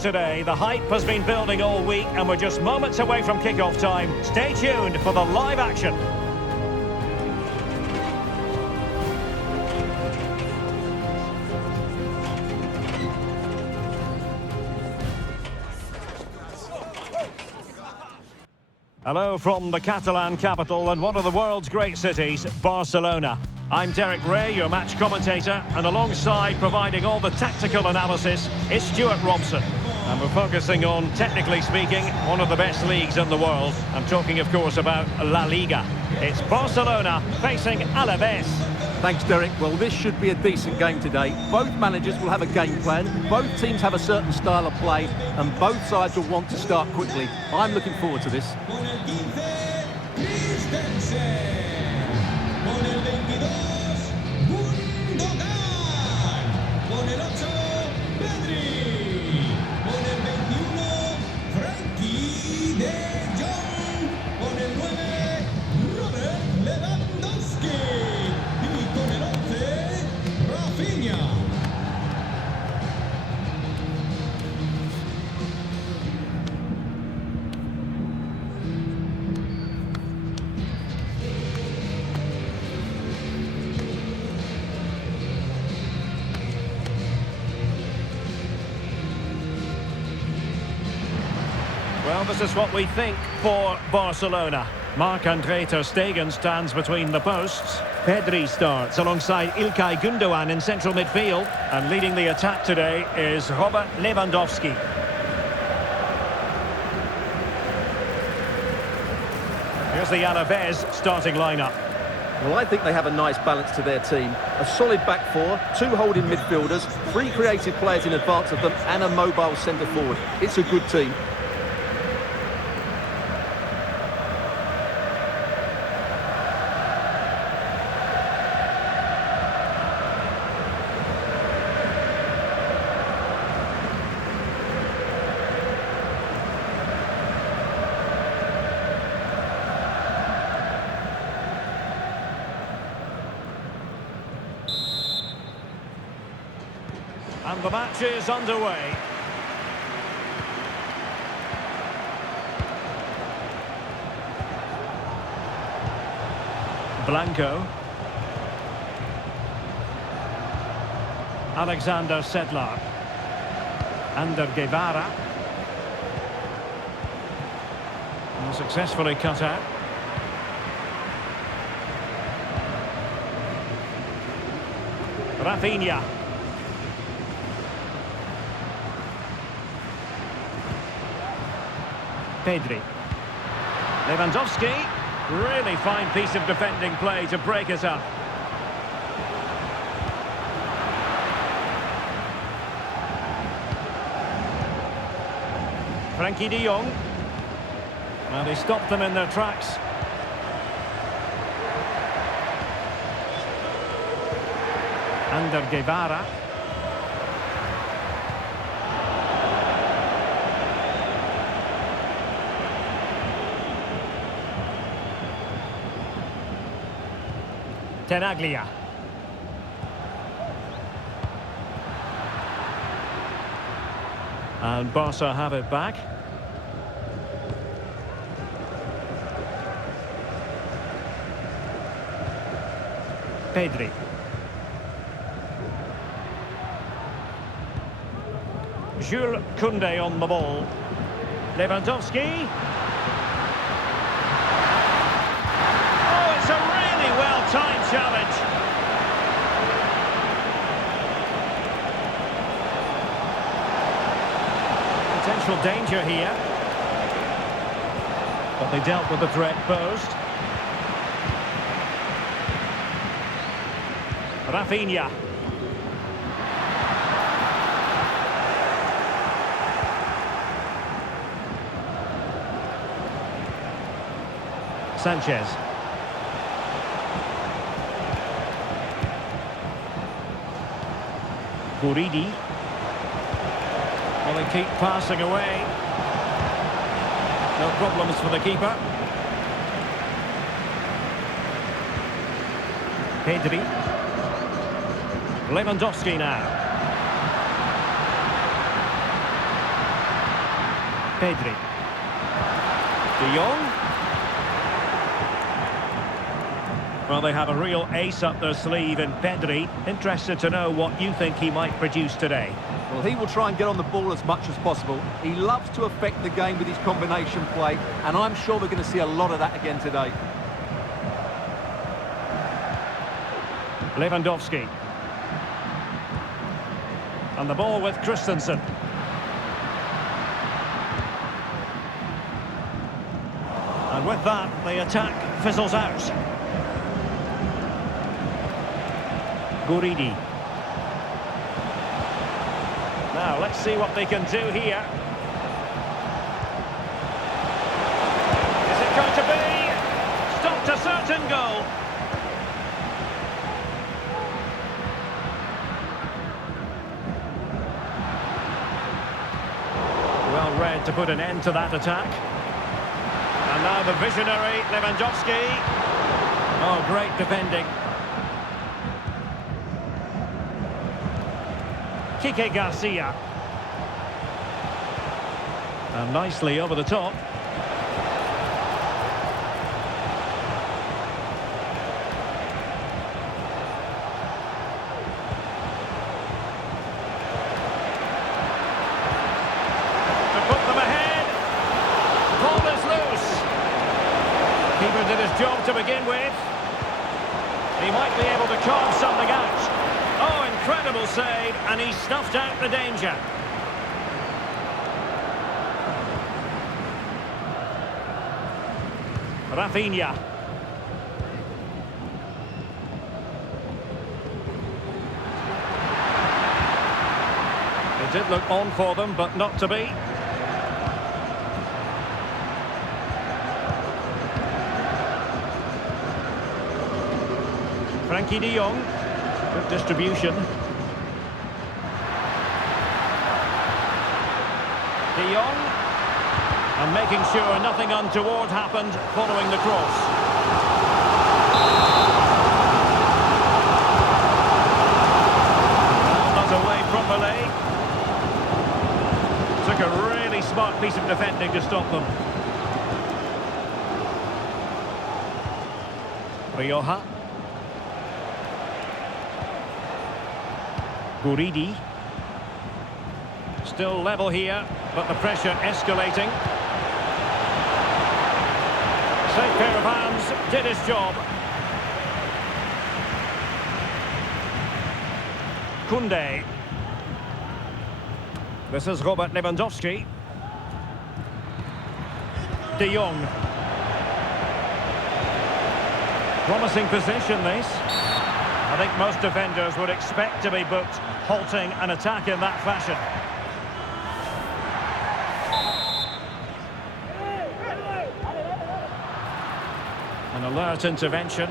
today. The hype has been building all week and we're just moments away from kick-off time. Stay tuned for the live action. Hello from the Catalan capital and one of the world's great cities, Barcelona. I'm Derek Ray, your match commentator, and alongside providing all the tactical analysis is Stuart Robson. And we're focusing on, technically speaking, one of the best leagues in the world. I'm talking, of course, about La Liga. It's Barcelona facing Alavés. Thanks, Derek. Well, this should be a decent game today. Both managers will have a game plan, both teams have a certain style of play, and both sides will want to start quickly. I'm looking forward to this. Well, this is what we think for Barcelona. Marc-Andre ter Stegen stands between the posts. Pedri starts alongside İlkay Gündoğan in central midfield. And leading the attack today is Robert Lewandowski. Here's the Alavés starting lineup. Well, I think they have a nice balance to their team. A solid back four, two holding midfielders, three creative players in advance of them, and a mobile centre forward. It's a good team. And the match is underway. Blanco. Alexander Sedlar. Ander Guevara. And successfully cut out. Rafinha. Pedri. Lewandowski. Really fine piece of defending play to break us up. Frankie de Jong. And he stopped them in their tracks. Ander Guevara. Tenaglia. And Barca have it back. Pedri. Jules Koundé on the ball. Lewandowski. Well-timed challenge. Potential danger here. But they dealt with the threat posed. Rafinha. Sanchez. Guridi. Well, they keep passing away. No problems for the keeper. Pedri. Lewandowski now. Pedri. De Jong. Well, they have a real ace up their sleeve in Pedri. Interested to know what you think he might produce today. Well, he will try and get on the ball as much as possible. He loves to affect the game with his combination play, and I'm sure we're going to see a lot of that again today. Lewandowski. And the ball with Christensen. And with that, the attack fizzles out. Guridi. Now, let's see what they can do here. Is it going to be? Stopped a certain goal. Well read to put an end to that attack. And now the visionary Lewandowski. Oh, great defending. Kike Garcia. And nicely over the top. To put them ahead. Ball is loose. Keeper did his job to begin with. He might be able to carve something out. Oh, incredible save, and he snuffed out the danger. Rafinha. It did look on for them, but not to be. Frankie de Jong. Good distribution. De Jong. And making sure nothing untoward happened following the cross. Well, not away properly. Took a really smart piece of defending to stop them. Rioja. Guridi. Still level here, but the pressure escalating. Safe pair of hands, did his job. Koundé. This is Robert Lewandowski. De Jong. Promising position, this. I think most defenders would expect to be booked halting an attack in that fashion. An alert intervention.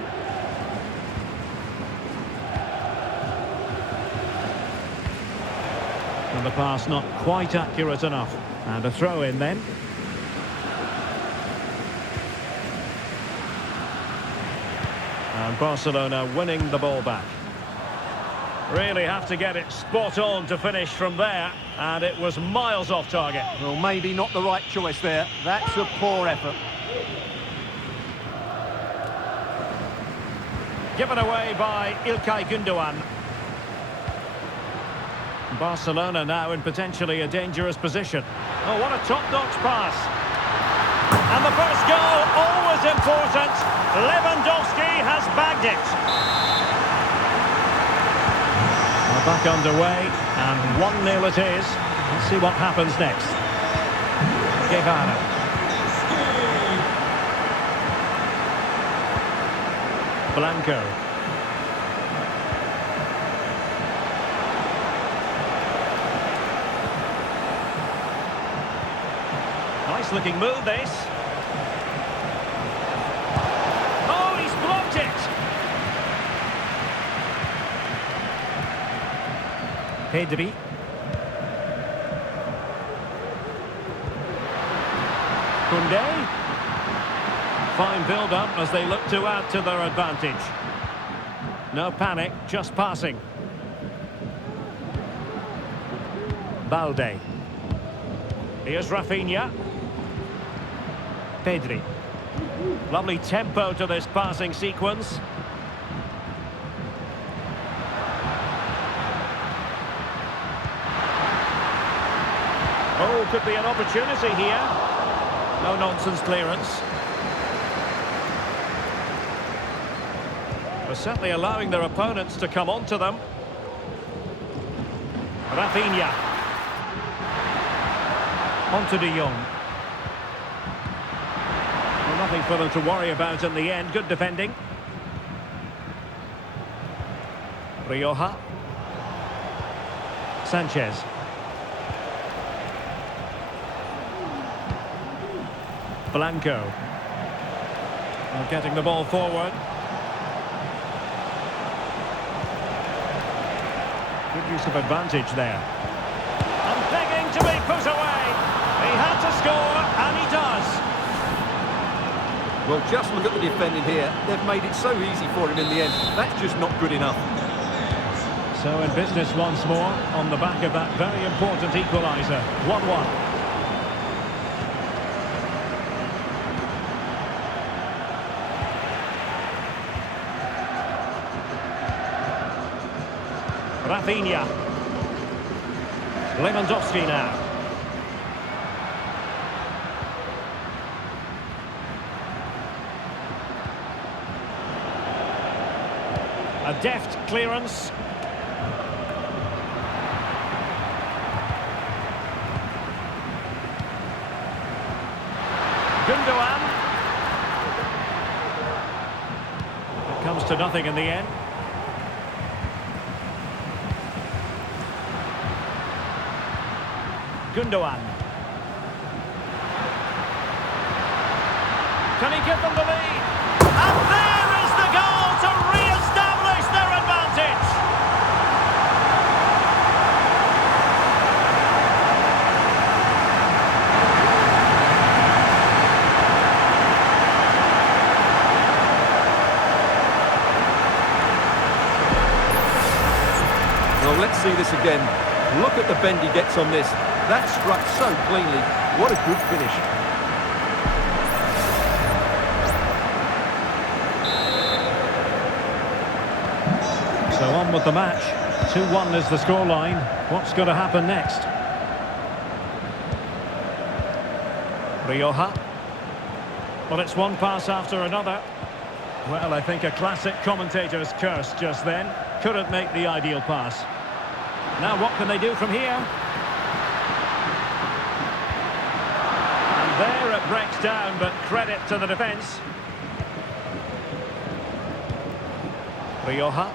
And the pass not quite accurate enough. And a throw in then. And Barcelona winning the ball back. Really have to get it spot on to finish from there, and it was miles off target. Well, maybe not the right choice there. That's a poor effort. Given away by İlkay Gündoğan. Barcelona now in potentially a dangerous position. Oh, what a top-notch pass. And the first goal, always important. Lewandowski has bagged it. We're back underway, and 1-0 it is. Let's see what happens next. Guevara. Blanco. Nice looking move, this. Oh, he's blocked it. Pedri. Koundé. Fine build-up as they look to add to their advantage. No panic, just passing. Balde. Here's Rafinha. Pedri. Lovely tempo to this passing sequence. Oh, could be an opportunity here. No nonsense clearance. They're certainly allowing their opponents to come onto them. Rafinha. Onto De Jong. Well, nothing for them to worry about in the end. Good defending. Rioja. Sanchez. Blanco. Well, getting the ball forward. Good use of advantage there. And begging to be put away. He had to score, and he does. Well, just look at the defending here. They've made it so easy for him in the end. That's just not good enough. So in business once more, on the back of that very important equaliser. 1-1. Rafinha. Lewandowski now. A deft clearance. Gundogan. It comes to nothing in the end. Gundogan. Can he give them the lead? And there is the goal to re-establish their advantage. Well, let's see this again. Look at the bend he gets on this. That struck so cleanly. What a good finish. So on with the match. 2-1 is the scoreline. What's going to happen next? Rioja. Well, it's one pass after another. Well, I think a classic commentator's curse just then. Couldn't make the ideal pass. Now what can they do from here? There it breaks down, but credit to the defence. Rioja.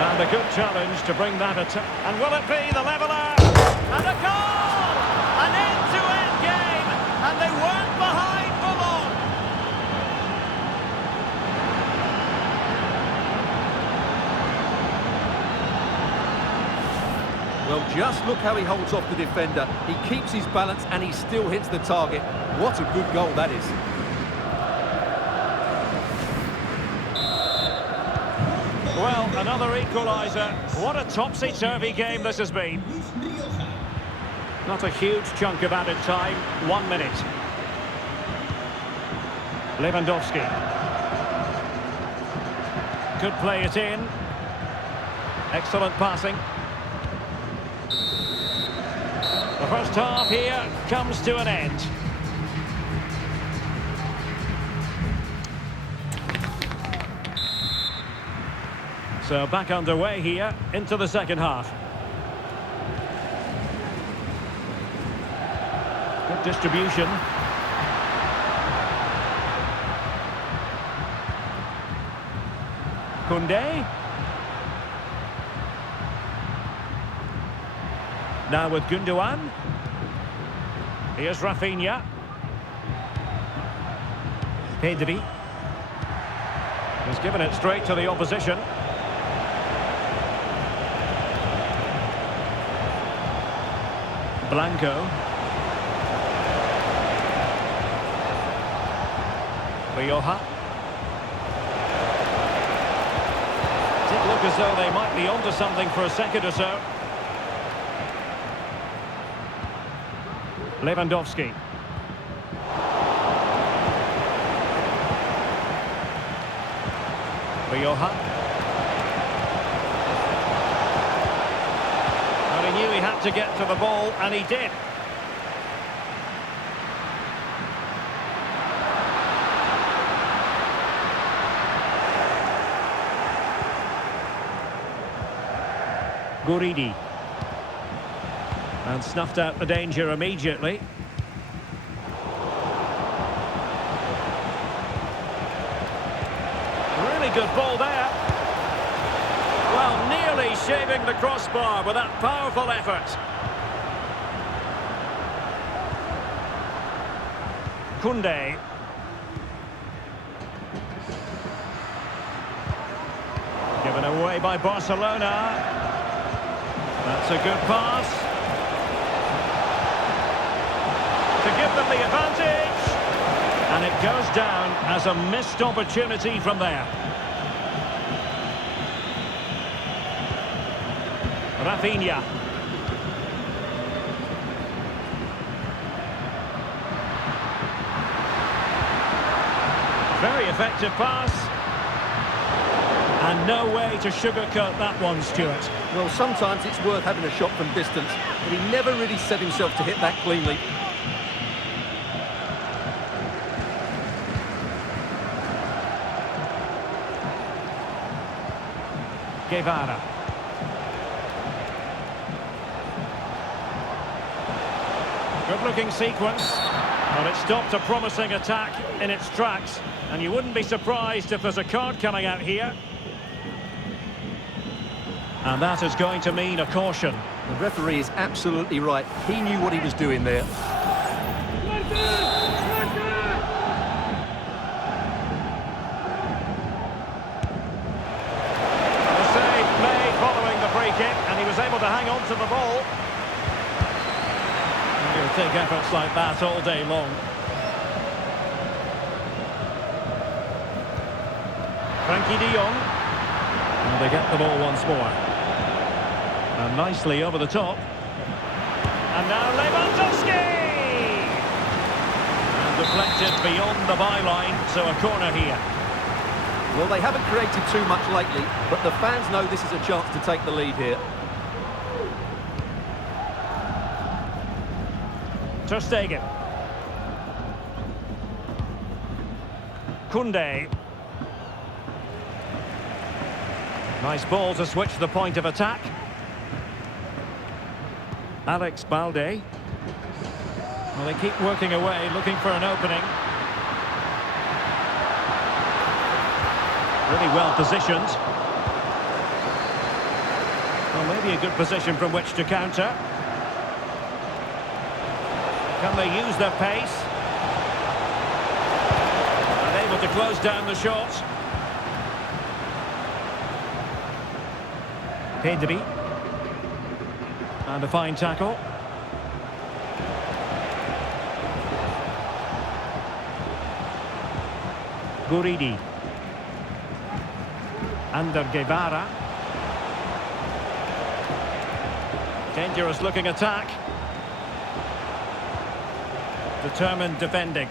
And a good challenge to bring that attack. And will it be the leveller? And a goal! An end-to-end game, and they weren't behind for long. Well, just look how he holds off the defender. He keeps his balance and he still hits the target. What a good goal that is. Well, another equaliser. What a topsy-turvy game this has been. Not a huge chunk of added time. 1 minute. Lewandowski. Could play it in. Excellent passing. The first half here comes to an end. So back underway here into the second half. Good distribution. Koundé. Now with Gundogan. Here's Rafinha. Pedri. He's given it straight to the opposition. Blanco. Rioja. it look as though they might be onto something for a second or so. Lewandowski. Rioja. Well, he knew he had to get to the ball, and he did. Guridi. And snuffed out the danger immediately. Really good ball there. Well, nearly shaving the crossbar with that powerful effort. Koundé. Given away by Barcelona. That's a good pass. To give them the advantage. And it goes down as a missed opportunity from there. Rafinha. Very effective pass. And no way to sugarcoat that one, Stuart. Well, sometimes it's worth having a shot from distance, but he never really set himself to hit that cleanly. Guevara. Good-looking sequence, but it stopped a promising attack in its tracks, and you wouldn't be surprised if there's a card coming out here. And that is going to mean a caution. The referee is absolutely right. He knew what he was doing there. The save made following the free kick, and he was able to hang on to the ball. You'll take efforts like that all day long. Frankie de Jong. And they get the ball once more. And nicely over the top. And now Lewandowski! And deflected beyond the byline, so a corner here. Well, they haven't created too much lately, but the fans know this is a chance to take the lead here. Ter Stegen. Koundé. Nice ball to switch the point of attack. Alex Balde. Well, they keep working away, looking for an opening. Really well positioned. Well, maybe a good position from which to counter. Can they use their pace? And able to close down the shot. Pedri. And a fine tackle. Guridi. Under Guevara. Dangerous looking attack. Determined defending.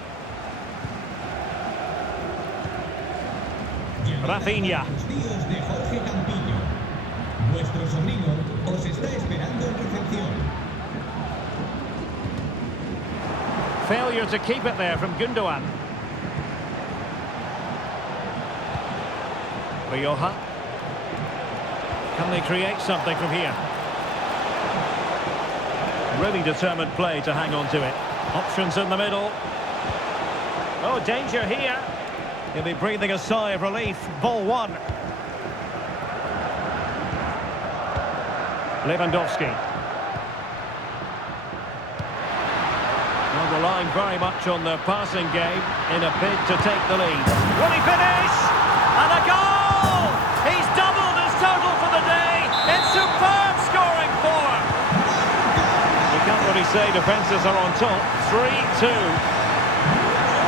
Rafinha. Vuestro sobrino os está esperando en recepción. Failure to keep it there from Gundogan. Rioja. Can they create something from here? Really determined play to hang on to it. Options in the middle. Oh, danger here. He'll be breathing a sigh of relief. Ball one. Lewandowski. Well, relying very much on their passing game in a bid to take the lead. Will he finish? And a goal! He's doubled his total for the day. It's superb scoring form. You can't really say defences are on top. 3-2.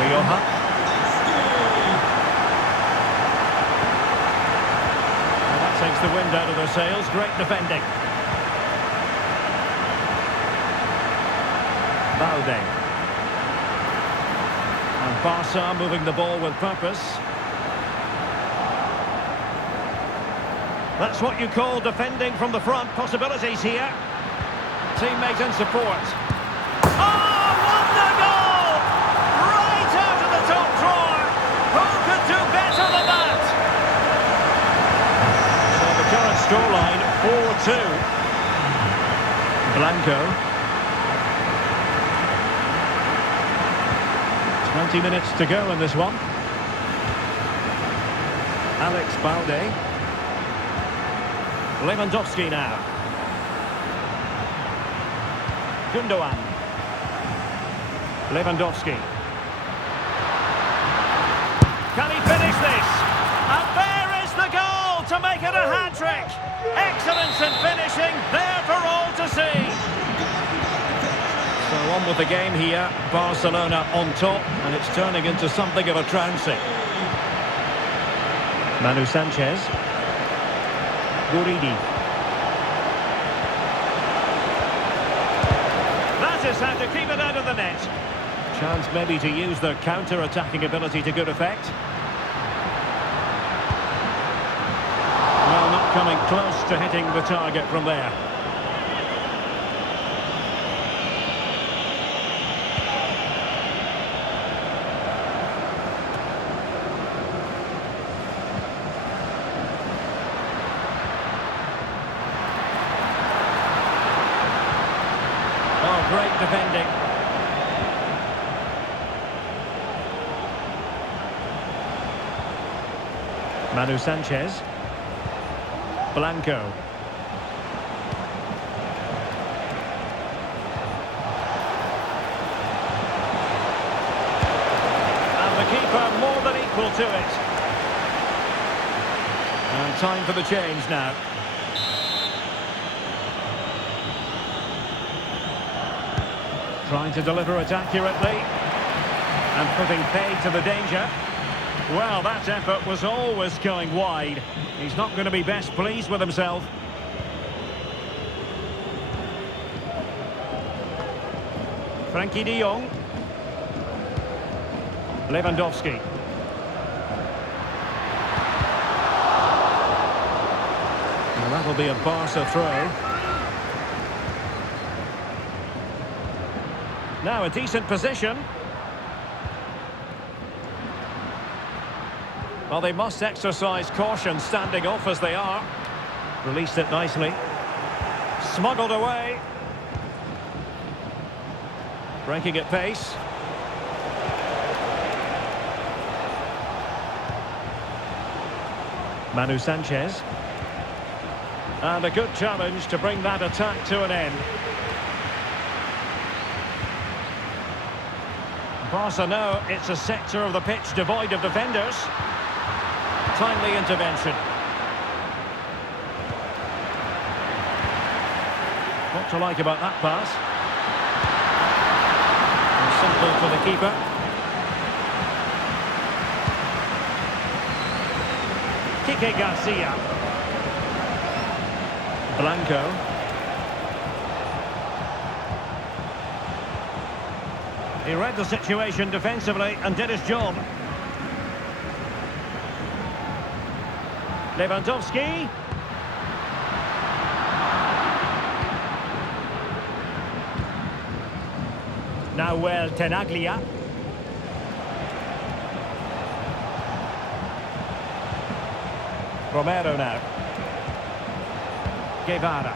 Rioja. takes the wind out of their sails. Great defending. Balde. And Barca moving the ball with purpose. That's what you call defending from the front. Possibilities here. Teammate and support. Oh, wonder goal! Right out of the top drawer. Who could do better than that? So the current scoreline, 4-2. Blanco. 20 minutes to go in this one. Alex Balde. Lewandowski now. Gundogan. Lewandowski. Can he finish this? And there is the goal to make it a hat-trick. Excellence in finishing, there for all to see. So on with the game here. Barcelona on top, and it's turning into something of a trouncing. Manu Sanchez. Guridi. That is how to keep it out of the net. Chance maybe to use their counter-attacking ability to good effect. Well, not coming close to hitting the target from there. Great defending. Manu Sanchez. Blanco. And the keeper more than equal to it. And time for the change now. Trying to deliver it accurately and putting pay to the danger. Well, that effort was always going wide. He's not going to be best pleased with himself. Frankie de Jong. Lewandowski. Well, that'll be a Barca throw. Now a decent position. Well, they must exercise caution standing off as they are. Released it nicely. Smuggled away. Breaking at pace. Manu Sanchez. And a good challenge to bring that attack to an end. Barca know it's a sector of the pitch devoid of defenders. Timely intervention. What to like about that pass? And simple for the keeper. Kike Garcia. Blanco. He read the situation defensively and did his job. Lewandowski. Now Tenaglia. Romero now. Guevara.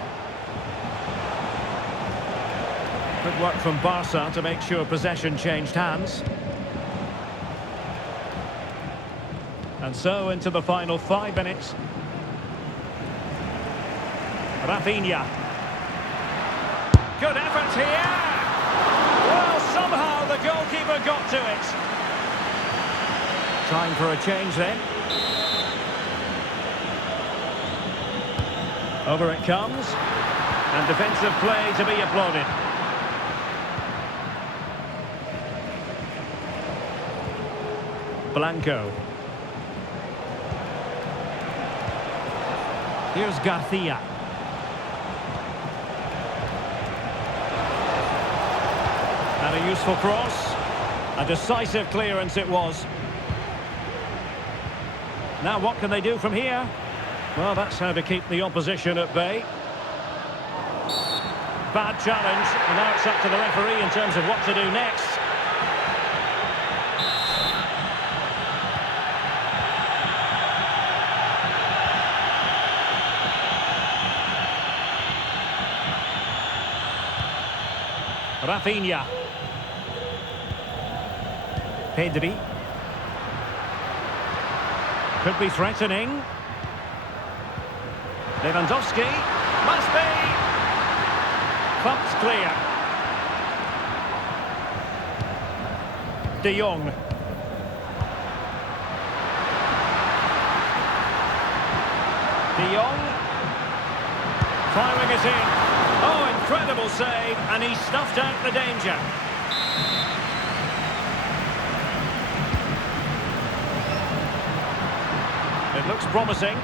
Good work from Barca to make sure possession changed hands. And so into the final 5 minutes. Rafinha. Good effort here. Well, somehow the goalkeeper got to it. Time for a change then. Over it comes. And defensive play to be applauded. Here's Garcia. And a useful cross. A decisive clearance it was. Now what can they do from here? Well, that's how to keep the opposition at bay. Bad challenge, and now it's up to the referee in terms of what to do next. Rafinha. Pedri. Could be threatening. Lewandowski. Must be. Thumped clear. De Jong. De Jong. Firing it in. Oh, incredible save, and he snuffed out the danger. It looks promising.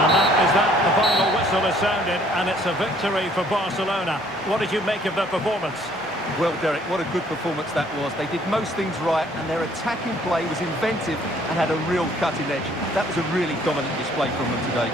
And that is that. The final whistle has sounded, and it's a victory for Barcelona. What did you make of their performance? Well, Derek, what a good performance that was. They did most things right, and their attacking play was inventive and had a real cutting edge. That was a really dominant display from them today.